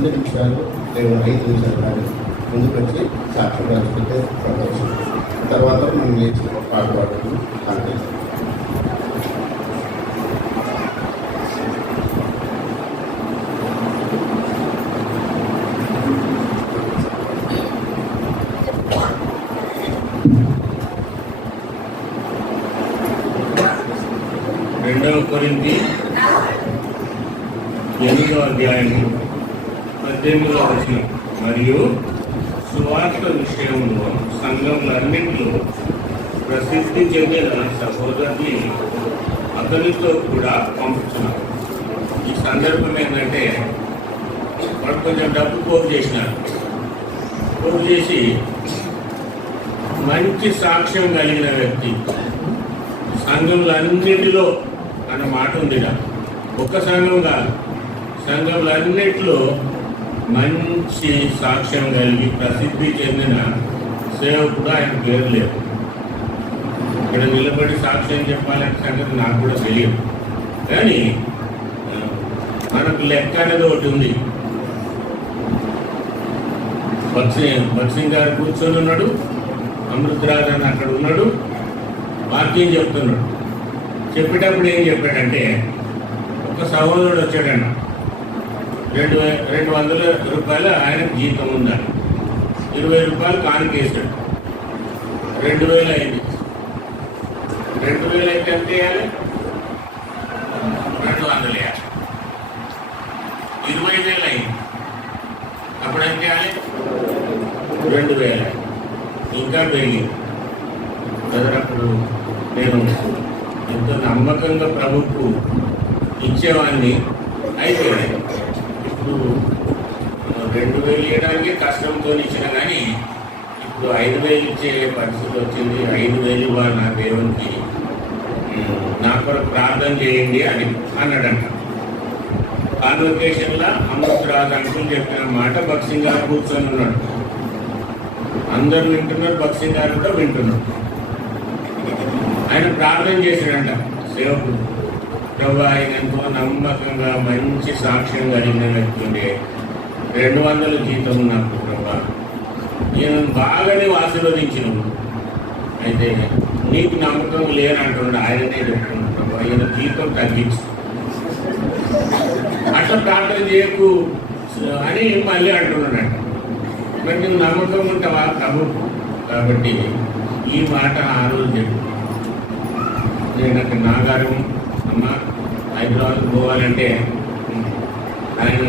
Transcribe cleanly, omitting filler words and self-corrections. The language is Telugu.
2 నిమిషాలు లేదా 5 నిమిషాలు కానీ ముందుకు వచ్చి సాక్ష్యం రాసుకుంటే పడవచ్చు. తర్వాత మనం నేర్చుకున్న పాట పాడడం అంతే. రెండవ కొరింథీ 8వ అధ్యాయము 18వ వచనం. మరియు సువార్త విషయంలో సంఘములన్నింటిలో ప్రసిద్ధి చెందిన సహోదరుని అతనితో కూడా పంపుతున్నారు. ఈ సందర్భం ఏంటంటే వాడు కొంచెం డబ్బు పోగు చేసినారు. పోగు చేసి మంచి సాక్ష్యం కలిగిన వ్యక్తి, సంఘములన్నిటిలో అన్న మాట ఉందిగా, ఒక్క సంఘం కాదు, సంఘములన్నిటిలో మంచి సాక్ష్యం కలిగి ప్రసిద్ధి చెందిన సేవకుడు ఆయన పేరు లేదు. ఇక్కడ నిలబడి సాక్ష్యం చెప్పాలనే సంగతి నాకు కూడా తెలియదు. కానీ మనకు లెక్క అనేది ఒకటి ఉంది. భక్సింగ్ గారు కూర్చొని ఉన్నాడు, అమృతరాజ్ అని అక్కడ ఉన్నాడు, వాక్యం చెప్తున్నాడు. చెప్పేటప్పుడు ఏం చెప్పాడంటే, ఒక సహోదరుడు వచ్చాడన్న, 200 రూపాయలు ఆయనకు జీతం ఉందని 20 రూపాయలు కానుకేసాడు. 2000 అయింది. 2000 అయితే ఎంత వేయాలి? 200 వేయాలి. 20,000 అయింది. అప్పుడు ఎంత వేయాలి? 2,000. ఇంకా పెరిగింది. అప్పుడు నేను ఎంతో నమ్మకంగా ప్రభుత్వం ఇచ్చేవాడిని. అయితే ఇప్పుడు 2,000 ఇవ్వడానికి కష్టంతో ఇచ్చిన, కానీ ఇప్పుడు 5,000 ఇచ్చే పరిస్థితి వచ్చింది. 5,000 ఇవ్వాలి నా దేవునికి, నా కొరకు ప్రార్థన చేయండి అని అన్నాడంట. కాన్వకేషన్లో అమృతరాజు అంకులు చెప్పిన మాట భక్సింగ్ గారు కూర్చొని ఉన్నాడు. అందరూ వింటున్నారు, భక్సింగ్ గారు కూడా వింటున్నారు. ఆయన ప్రార్థన చేశాడంట సేవకుడు. ప్రభు, ఆయన ఎంతో నమ్మకంగా మంచి సాక్ష్యం కలిగిన వ్యక్తి ఉండే, 200 జీతం నాకు ప్రభా, నేను బాగానే ఆశీర్వదించినాను. అయితే నీకు నమ్మకం లేనంటున్నాడు. ఆయననే చెప్తున్నాడు, ప్రభా ఆయన జీతం తగ్గించు, అట్లా ప్రార్థన చేయకు అని మళ్ళీ అంటున్నాడంట. మరి నువ్వు నమ్మకం ఉంటావా ప్రభు? కాబట్టి ఈ మాట ఆ రోజు చెప్పు. నేను అక్కడ నాగారం అమ్మ హైదరాబాద్ పోవాలంటే ఆయన